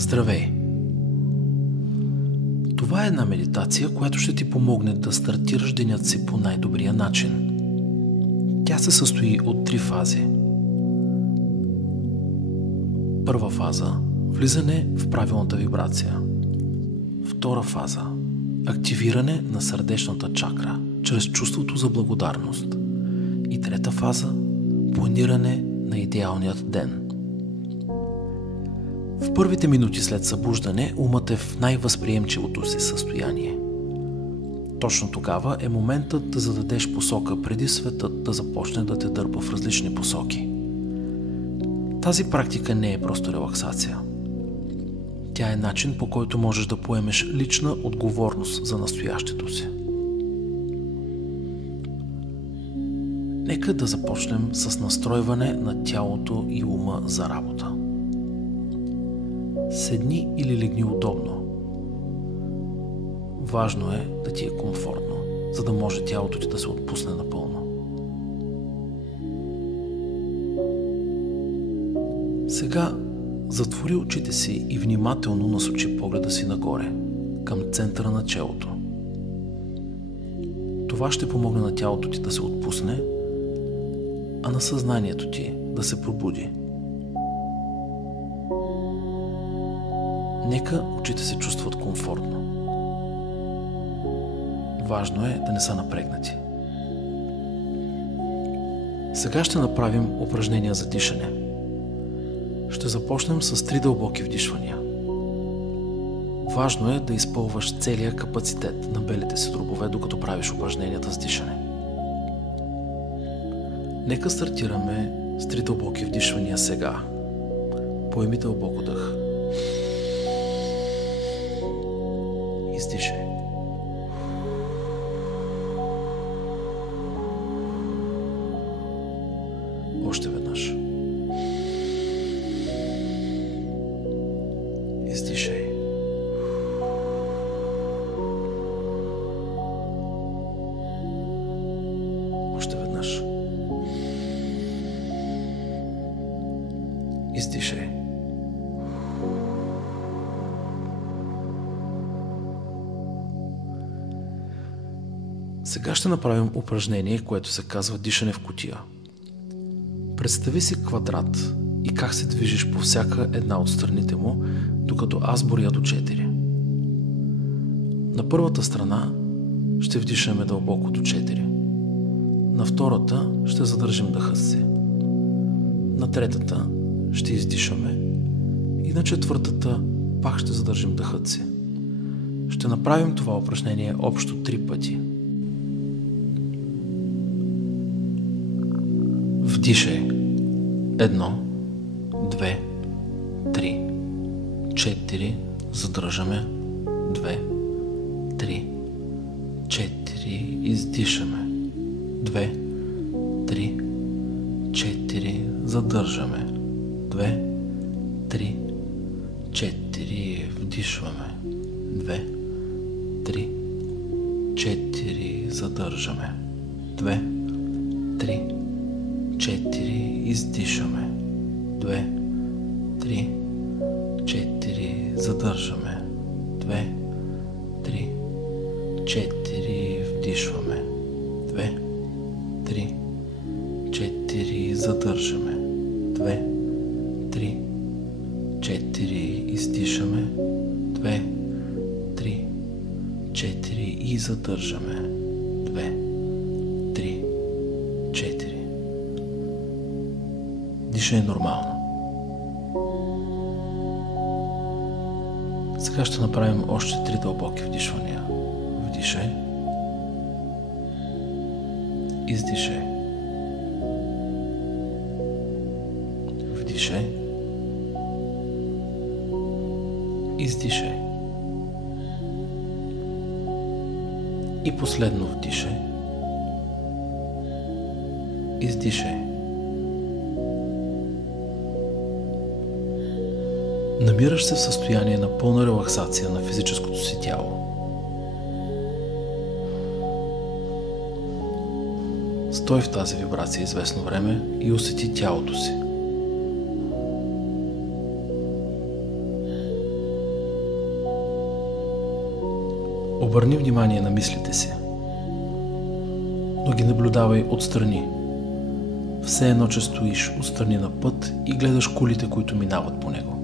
Здравей! Това е една медитация, която ще ти помогне да стартираш денят си по най-добрия начин. Тя се състои от 3 фази. Първа фаза – влизане в правилната вибрация. Втора фаза – активиране на сърдечната чакра чрез чувството за благодарност. И трета фаза – планиране на идеалният ден. В първите минути след събуждане умът е в най-възприемчивото си състояние. Точно тогава е моментът да зададеш посока преди светът да започне да те дърпа в различни посоки. Тази практика не е просто релаксация. Тя е начин, по който можеш да поемеш лична отговорност за настоящето си. Нека да започнем с настройване на тялото и ума за работа. Седни или легни удобно. Важно е да ти е комфортно, за да може тялото ти да се отпусне напълно. Сега затвори очите си и внимателно насочи погледа си нагоре, към центъра на челото. Това ще помогне на тялото ти да се отпусне, а на съзнанието ти да се пробуди. Нека очите се чувстват комфортно. Важно е да не са напрегнати. Сега ще направим упражнения за дишане. Ще започнем с 3 дълбоки вдишвания. Важно е да изпълваш целия капацитет на белите си дробове, докато правиш упражненията с дишане. Нека стартираме с 3 дълбоки вдишвания сега. Поеми дълбоко дъх. Издишай. Още веднъж. Издишай. Още веднъж. Издишай. Сега ще направим упражнение, което се казва дишане в кутия. Представи си квадрат и как се движиш по всяка една от страните му, докато аз броя до 4. На първата страна ще вдишаме дълбоко до 4. На втората ще задържим дъха си. На третата ще издишаме и на четвъртата пак ще задържим дъхът си. Ще направим това упражнение общо 3 пъти. Вдишай. 1, 2, 3, 4, задържаме. 2, 3, 4, издишаме. 2, 3, 4, задържаме. 2, 3, 4, вдишваме. 2, 3, 4, задържаме. 2, 3, 4, издишаме. 2, 3, 4, задържаме. 2, 3, 4, вдишваме. 2, 3, 4, задържаме. 2, 3, 4, издишаме. 2, 3, 4 и задържаме. 2, 3, 4. Дишай нормално. Сега ще направим още 3 дълбоки вдишвания. Вдишай. Издишай. Вдишай. Издишай. И последно вдишай. Издишай. Намираш се в състояние на пълна релаксация на физическото си тяло. Стой в тази вибрация известно време и усети тялото си. Обърни внимание на мислите си, но ги наблюдавай отстрани. Все едно, че стоиш отстрани на път и гледаш колите, които минават по него.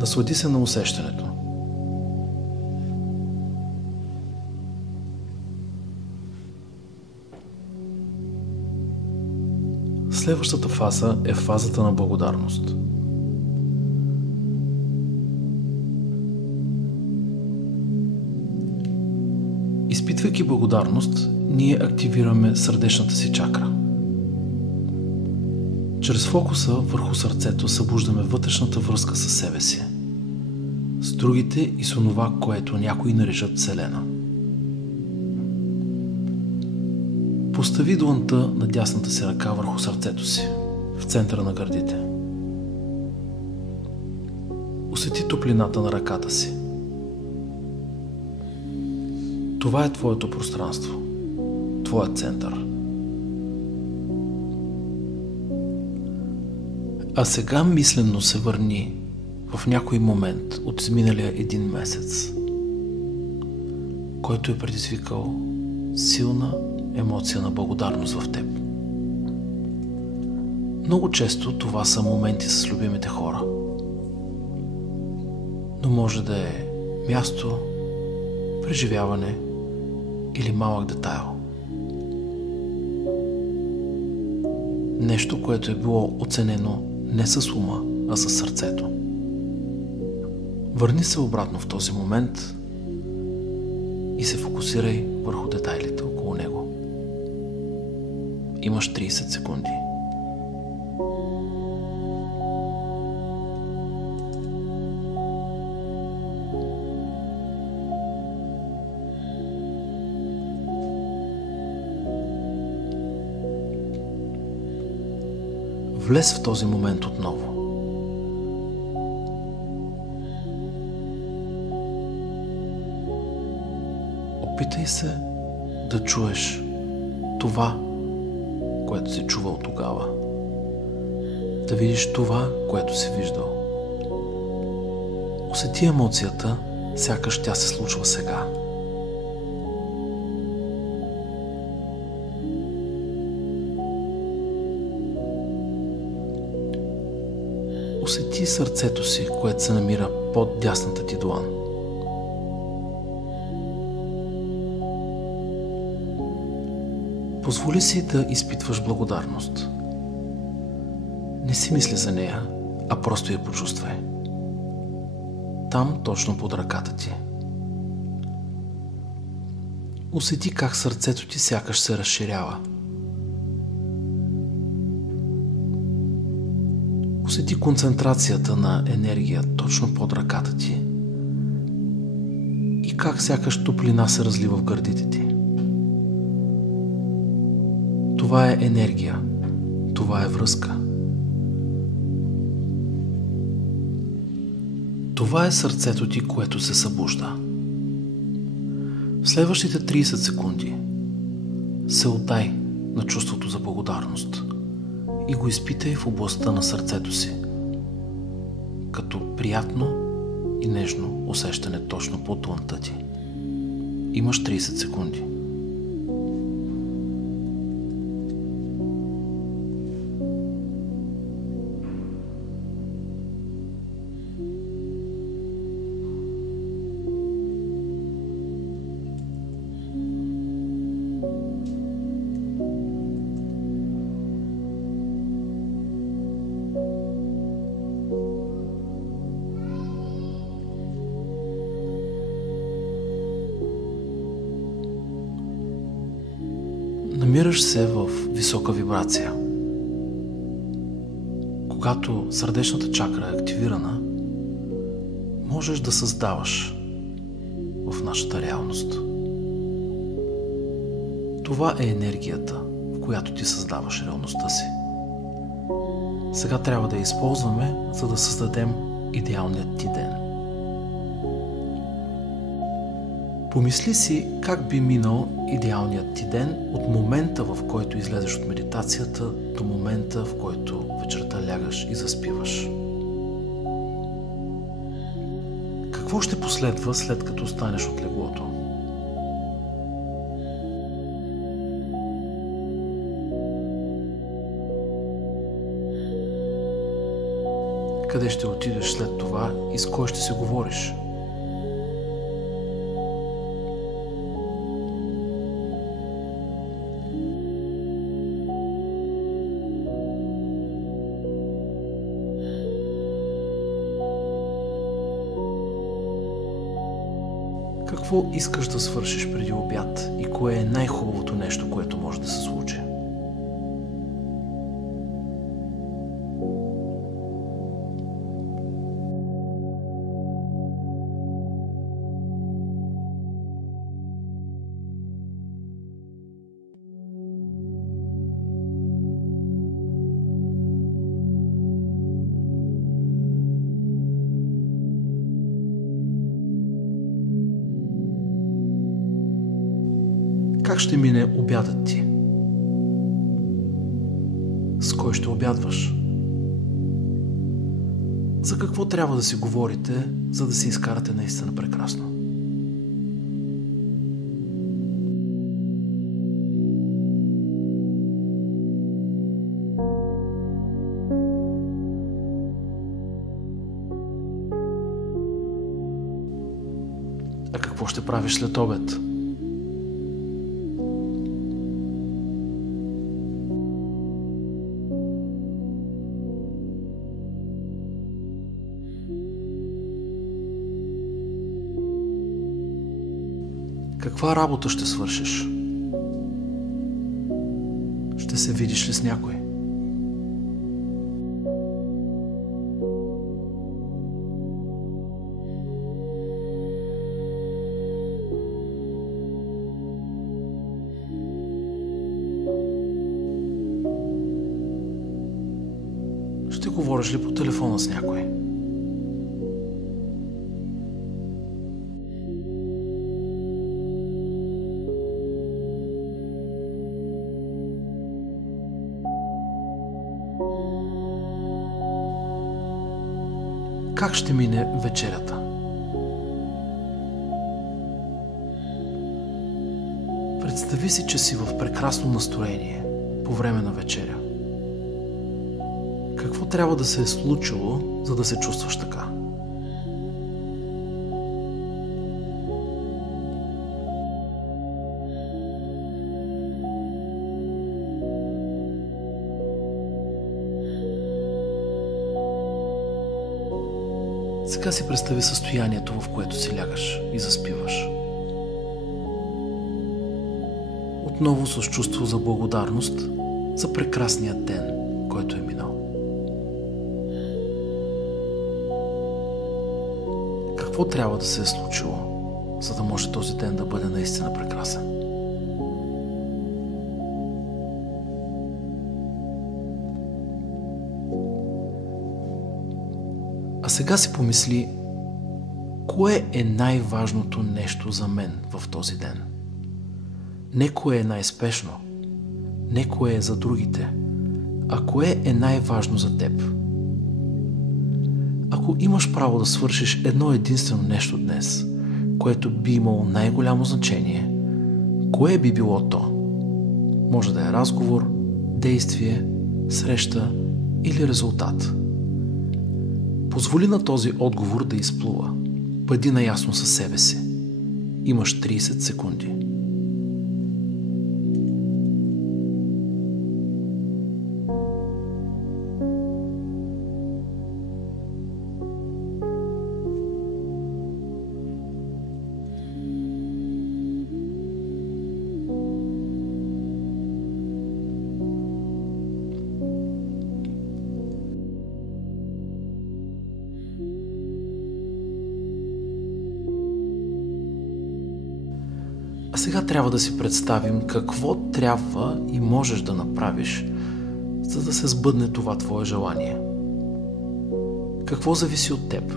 Наслади се на усещането. Следващата фаза е фазата на благодарност. Изпитвайки благодарност, ние активираме сърдечната си чакра. Чрез фокуса върху сърцето събуждаме вътрешната връзка със себе си, с другите и с онова, което някои наричат Вселена. Постави длънта на дясната си ръка върху сърцето си, в центъра на гърдите. Усети топлината на ръката си. Това е твоето пространство, твоят център. А сега мислено се върни в някой момент от изминалия един месец, който е предизвикал силна емоция на благодарност в теб. Много често това са моменти с любимите хора, но може да е място, преживяване или малък детайл. Нещо, което е било оценено не с ума, а с сърцето. Върни се обратно в този момент и се фокусирай върху детайлите около него. Имаш 30 секунди. Влез в този момент отново. Опитай се да чуеш това, което си чувал тогава. Да видиш това, което си виждал. Усети емоцията, сякаш тя се случва сега. Усети сърцето си, което се намира под дясната ти длан. Позволи си да изпитваш благодарност. Не си мисли за нея, а просто я почувствай. Там, точно под ръката ти. Усети как сърцето ти сякаш се разширява. Усети концентрацията на енергия точно под ръката ти и как сякаш топлина се разлива в гърдите ти. Това е енергия, това е връзка. Това е сърцето ти, което се събужда. В следващите 30 секунди се отдай на чувството за благодарност и го изпитай в областта на сърцето си, като приятно и нежно усещане точно под длънта ти. Имаш 30 секунди. Намираш се в висока вибрация. Когато сърдечната чакра е активирана, можеш да създаваш в нашата реалност. Това е енергията, в която ти създаваш реалността си. Сега трябва да я използваме, за да създадем идеалният ти ден. Помисли си как би минал идеалният ти ден от момента, в който излезеш от медитацията, до момента, в който вечерта лягаш и заспиваш. Какво ще последва след като останеш от леглото? Къде ще отидеш след това и с кой ще си говориш? Какво искаш да свършиш преди обяд и кое е най-хубавото нещо, което може да се случи? Как ще мине обядът ти? С кой ще обядваш? За какво трябва да си говорите, за да се изкарате наистина прекрасно? А какво ще правиш след обед? Каква работа ще свършиш? Ще се видиш ли с някой? Ще говориш ли по телефона с някой? Как ще мине вечерята? Представи си, че си в прекрасно настроение по време на вечеря. Какво трябва да се е случило, за да се чувстваш така? Сега си представи състоянието, в което си лягаш и заспиваш. Отново с чувство за благодарност за прекрасния ден, който е минал. Какво трябва да се е случило, за да може този ден да бъде наистина прекрасен? А сега си помисли, кое е най-важното нещо за мен в този ден? Не кое е най-спешно, не кое е за другите, а кое е най-важно за теб. Ако имаш право да свършиш едно единствено нещо днес, което би имало най-голямо значение, кое би било то? Може да е разговор, действие, среща или резултат. Позволи на този отговор да изплува. Бъди наясно със себе си. Имаш 30 секунди. А сега трябва да си представим какво трябва и можеш да направиш, за да се сбъдне това твое желание. Какво зависи от теб?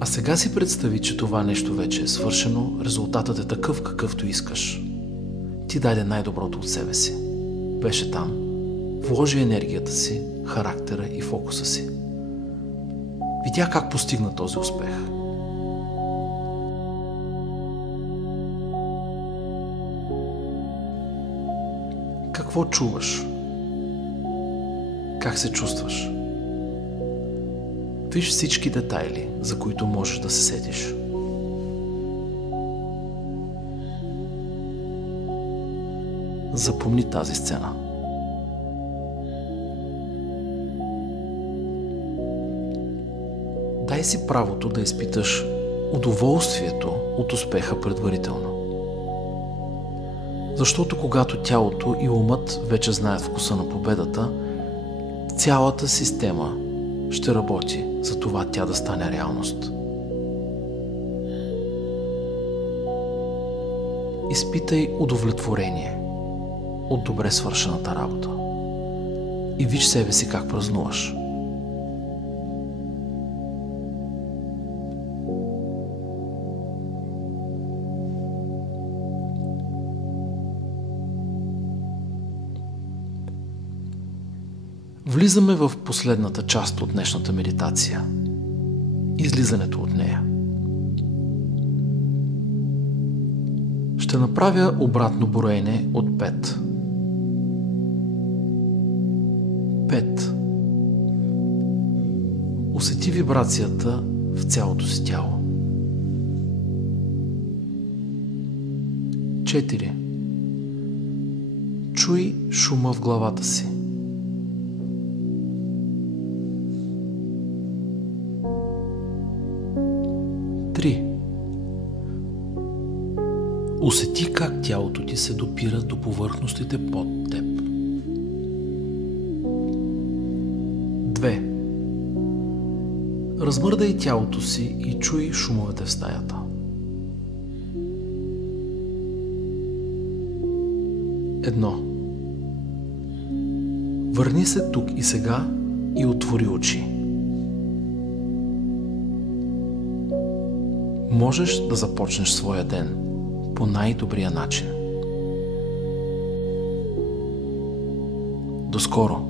А сега си представи, че това нещо вече е свършено, резултатът е такъв, какъвто искаш. ти даде най-доброто от себе си. Беше там, вложи енергията си, характера и фокуса си. Видя как постигна този успех. Какво чуваш? Как се чувстваш? Виж всички детайли, за които можеш да се сетиш. Запомни тази сцена. Дай си правото да изпиташ удоволствието от успеха предварително. Защото когато тялото и умът вече знаят вкуса на победата, цялата система ще работи за това тя да стане реалност. Изпитай удовлетворение от добре свършената работа и виж себе си как празнуваш. Влизаме в последната част от днешната медитация – излизането от нея. Ще направя обратно броене от 5. 5. Усети вибрацията в цялото си тяло. 4. Чуй шума в главата си. 3. Усети как тялото ти се допира до повърхностите под теб. 2. Размърдай тялото си и чуй шумовете в стаята. 1. Върни се тук и сега и отвори очи. Можеш да започнеш своя ден по най-добрия начин. До скоро!